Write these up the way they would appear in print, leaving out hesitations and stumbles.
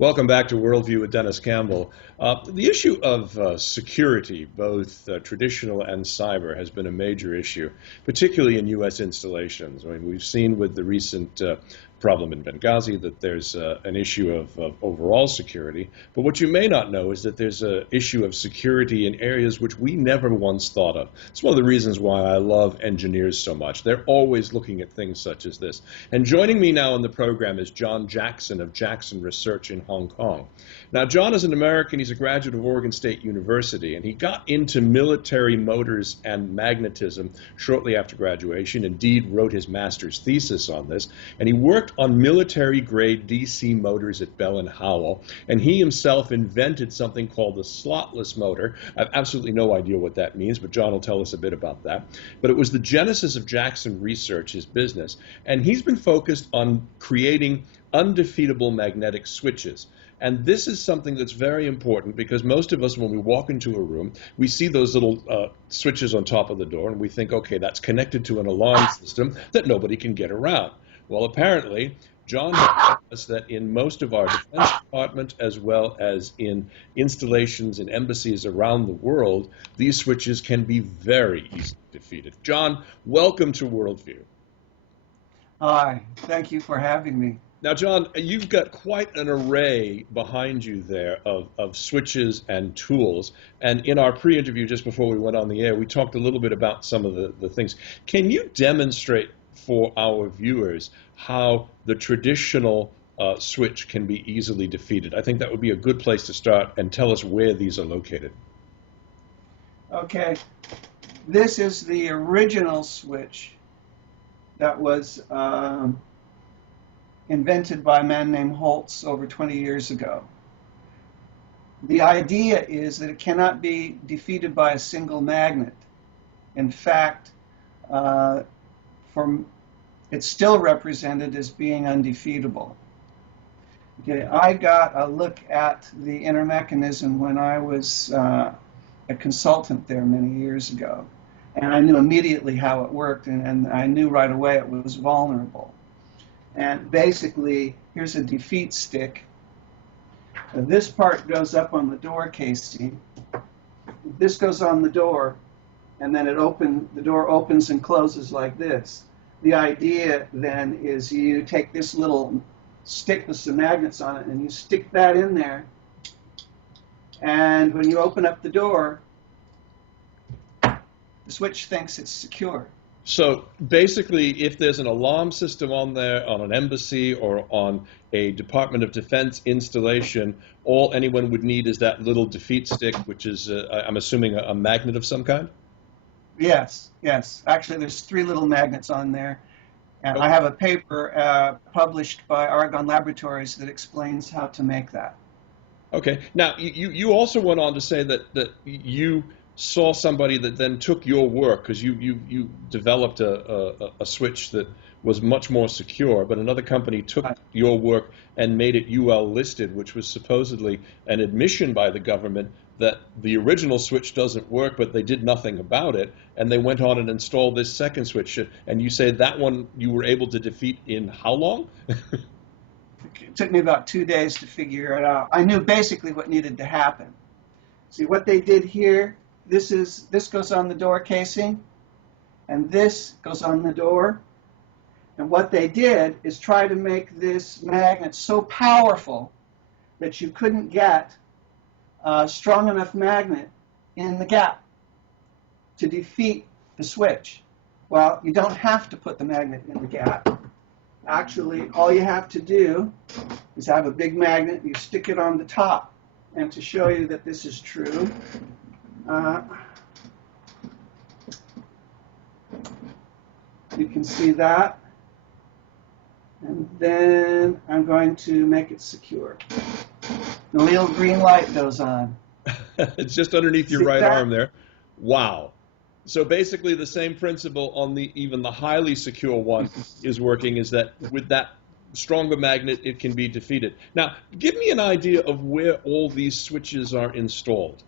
Welcome back to Worldview with Dennis Campbell. The issue of security, both traditional and cyber, has been a major issue, particularly in U.S. installations. I mean, we've seen with the recent problem in Benghazi that there's an issue of overall security. But what you may not know is that there's an issue of security in areas which we never once thought of. It's one of the reasons why I love engineers so much. They're always looking at things such as this. And joining me now on the program is John Jackson of Jackson Research in Hong Kong. Now, John is an American. He's a graduate of Oregon State University, and he got into military motors and magnetism shortly after graduation. Indeed, wrote his master's thesis on this, and he worked on military-grade DC motors at Bell and Howell, and he himself invented something called the slotless motor. I have absolutely no idea what that means, but John will tell us a bit about that. But it was the genesis of Jackson Research, his business, and he's been focused on creating undefeatable magnetic switches. And this is something that's very important because most of us, when we walk into a room, we see those little switches on top of the door and we think, okay, that's connected to an alarm system that nobody can get around. Well, apparently, John told us that in most of our Defense Department, as well as in installations in embassies around the world, these switches can be very easily defeated. John, welcome to Worldview. Hi, thank you for having me. Now, John, you've got quite an array behind you there of switches and tools. And in our pre-interview, just before we went on the air, we talked a little bit about some of the things. Can you demonstrate for our viewers how the traditional switch can be easily defeated? I think that would be a good place to start, and tell us where these are located. Okay, this is the original switch that was invented by a man named Holtz over 20 years ago. The idea is that it cannot be defeated by a single magnet. In fact, it's still represented as being undefeatable. Okay, I got a look at the inner mechanism when I was a consultant there many years ago, and I knew immediately how it worked, and I knew right away it was vulnerable. And basically, here's a defeat stick. This part goes up on the door casing. This goes on the door, and then the door opens and closes like this. The idea then is you take this little stick with some magnets on it, and you stick that in there, and when you open up the door, the switch thinks it's secure. So basically, if there's an alarm system on there, on an embassy or on a Department of Defense installation, all anyone would need is that little defeat stick, which is, I'm assuming, a magnet of some kind? Yes, yes. Actually, there's 3 little magnets on there. And I have a paper published by Argonne Laboratories that explains how to make that. Okay. Now, you also went on to say that you saw somebody that then took your work, because you developed a switch that was much more secure, but another company took your work and made it UL listed, which was supposedly an admission by the government that the original switch doesn't work, but they did nothing about it, and they went on and installed this second switch. And you say that one you were able to defeat in how long? It took me about 2 days to figure it out. I knew basically what needed to happen. See, what they did here, this goes on the door casing, and this goes on the door. And what they did is try to make this magnet so powerful that you couldn't get a strong enough magnet in the gap to defeat the switch. Well, you don't have to put the magnet in the gap. Actually, all you have to do is have a big magnet, you stick it on the top. And to show you that this is true, you can see that. And then I'm going to make it secure. The little green light goes on. It's just underneath your right arm there. Wow. So basically the same principle on even the highly secure one is working, is that with that stronger magnet, it can be defeated. Now, give me an idea of where all these switches are installed.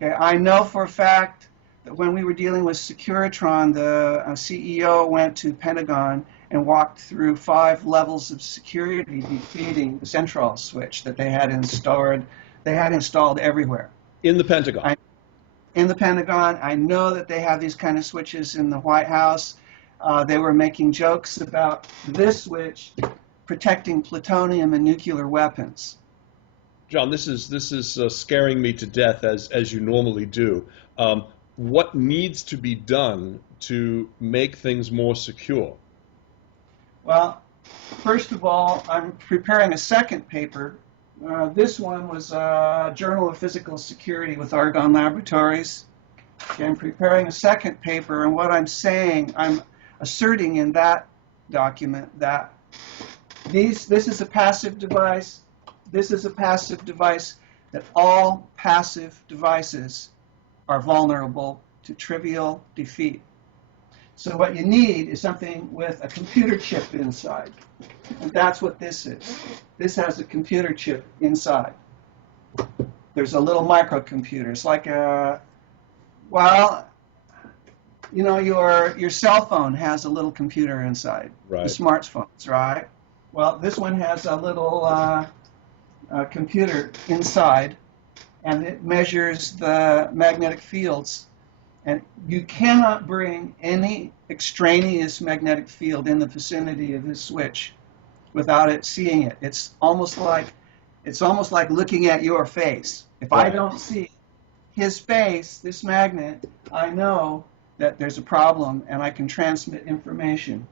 Okay, I know for a fact when we were dealing with Securitron, the CEO went to Pentagon and walked through 5 levels of security defeating the central switch that they had installed. They had installed everywhere. In the Pentagon. In the Pentagon, I know that they have these kind of switches in the White House. They were making jokes about this switch protecting plutonium and nuclear weapons. John, this is scaring me to death as you normally do. What needs to be done to make things more secure? Well, first of all, I'm preparing a second paper. This one was Journal of Physical Security with Argonne Laboratories. Okay, I'm preparing a second paper, and what I'm saying, I'm asserting in that document that this is a passive device. This is a passive device, that all passive devices are vulnerable to trivial defeat. So what you need is something with a computer chip inside. And that's what this is. This has a computer chip inside. There's a little microcomputer. It's like well, you know, your cell phone has a little computer inside. Right. The smartphones, right? Well, this one has a little computer inside, and it measures the magnetic fields. And you cannot bring any extraneous magnetic field in the vicinity of this switch without it seeing it. It's almost like looking at your face. If I don't see his face, this magnet, I know that there's a problem, and I can transmit information.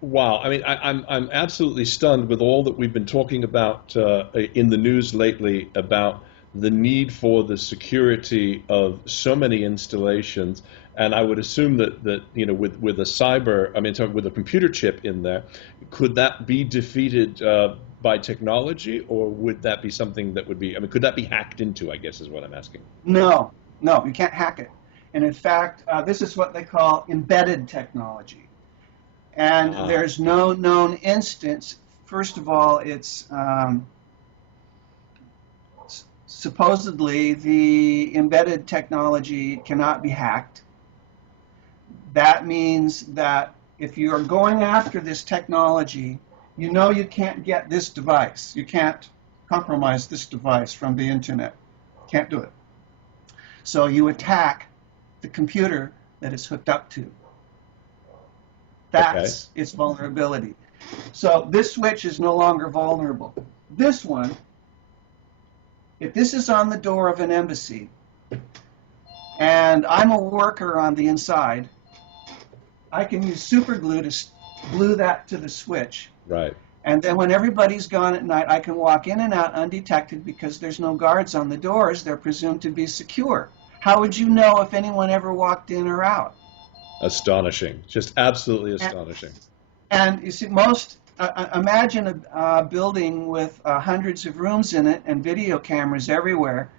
Wow, I mean, I'm absolutely stunned with all that we've been talking about in the news lately about the need for the security of so many installations, and I would assume that you know, with a cyber, I mean, with a computer chip in there, could that be defeated by technology, or would that be something that would be, I mean, could that be hacked into, I guess is what I'm asking. No, you can't hack it. And in fact, this is what they call embedded technology. And there's no known instance. First of all, it's supposedly the embedded technology cannot be hacked. That means that if you are going after this technology, you know you can't get this device. You can't compromise this device from the internet. Can't do it. So you attack the computer that it's hooked up to. That's its vulnerability. So this switch is no longer vulnerable. This one, if this is on the door of an embassy, and I'm a worker on the inside, I can use super glue to glue that to the switch. Right. And then when everybody's gone at night, I can walk in and out undetected because there's no guards on the doors. They're presumed to be secure. How would you know if anyone ever walked in or out? Astonishing. Just absolutely astonishing. And you see, imagine a building with hundreds of rooms in it and video cameras everywhere.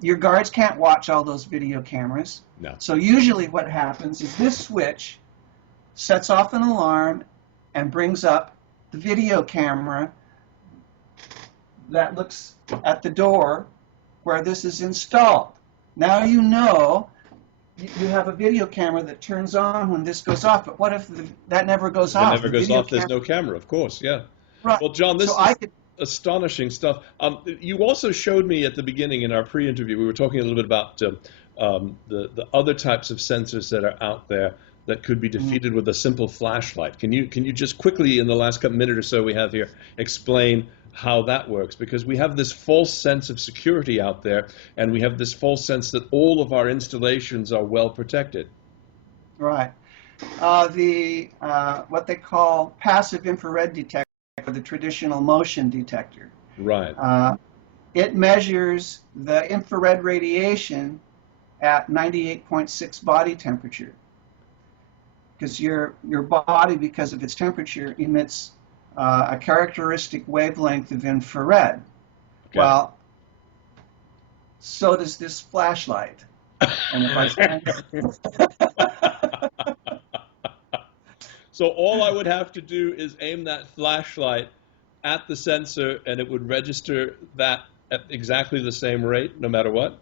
Your guards can't watch all those video cameras. No. So usually what happens is this switch sets off an alarm and brings up the video camera that looks at the door where this is installed. Now you know you have a video camera that turns on when this goes off, but what if that never goes off? It never goes off, there's no camera, of course, yeah. Right. Well, John, this is astonishing stuff. You also showed me at the beginning in our pre-interview, we were talking a little bit about the other types of sensors that are out there that could be defeated with a simple flashlight. Can you just quickly, in the last minute or so we have here, explain how that works? Because we have this false sense of security out there, and we have this false sense that all of our installations are well protected. Right. What they call passive infrared detector, or the traditional motion detector. Right. It measures the infrared radiation at 98.6 body temperature. Because your body, because of its temperature, emits a characteristic wavelength of infrared. Okay. Well, so does this flashlight. And if I stand So all I would have to do is aim that flashlight at the sensor, and it would register that at exactly the same rate, no matter what?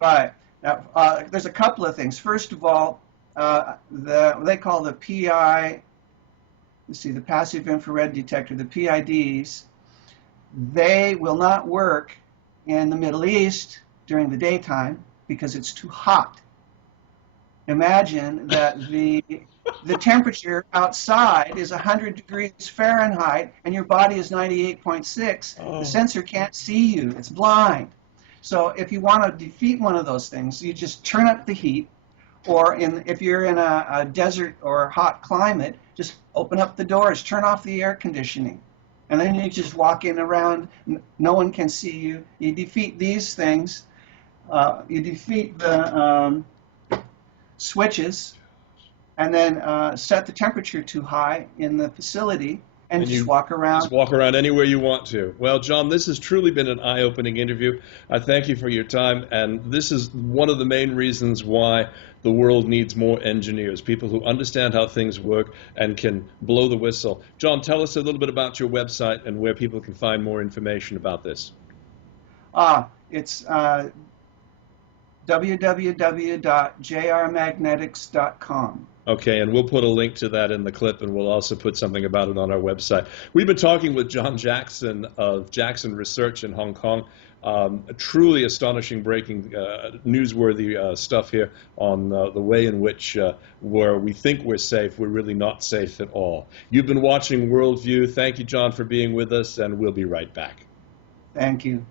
Right. Now, there's a couple of things. First of all, they call the PI, let's see, the passive infrared detector, the PIDs, they will not work in the Middle East during the daytime because it's too hot. Imagine that the temperature outside is 100 degrees Fahrenheit and your body is 98.6. Oh. The sensor can't see you. It's blind. So if you want to defeat one of those things, you just turn up the heat, or if you're in a desert or hot climate, just open up the doors, turn off the air conditioning, and then you just walk in around. No one can see you. You defeat these things. You defeat the switches, and then set the temperature too high in the facility, and just walk around. Just walk around anywhere you want to. Well, John, this has truly been an eye-opening interview. I thank you for your time, and this is one of the main reasons why the world needs more engineers, people who understand how things work and can blow the whistle. John, tell us a little bit about your website and where people can find more information about this. It's www.jrmagnetics.com. Okay, and we'll put a link to that in the clip, and we'll also put something about it on our website. We've been talking with John Jackson of Jackson Research in Hong Kong. Truly astonishing, breaking, newsworthy stuff here on the way in which where we think we're safe, we're really not safe at all. You've been watching Worldview. Thank you, John, for being with us, and we'll be right back. Thank you.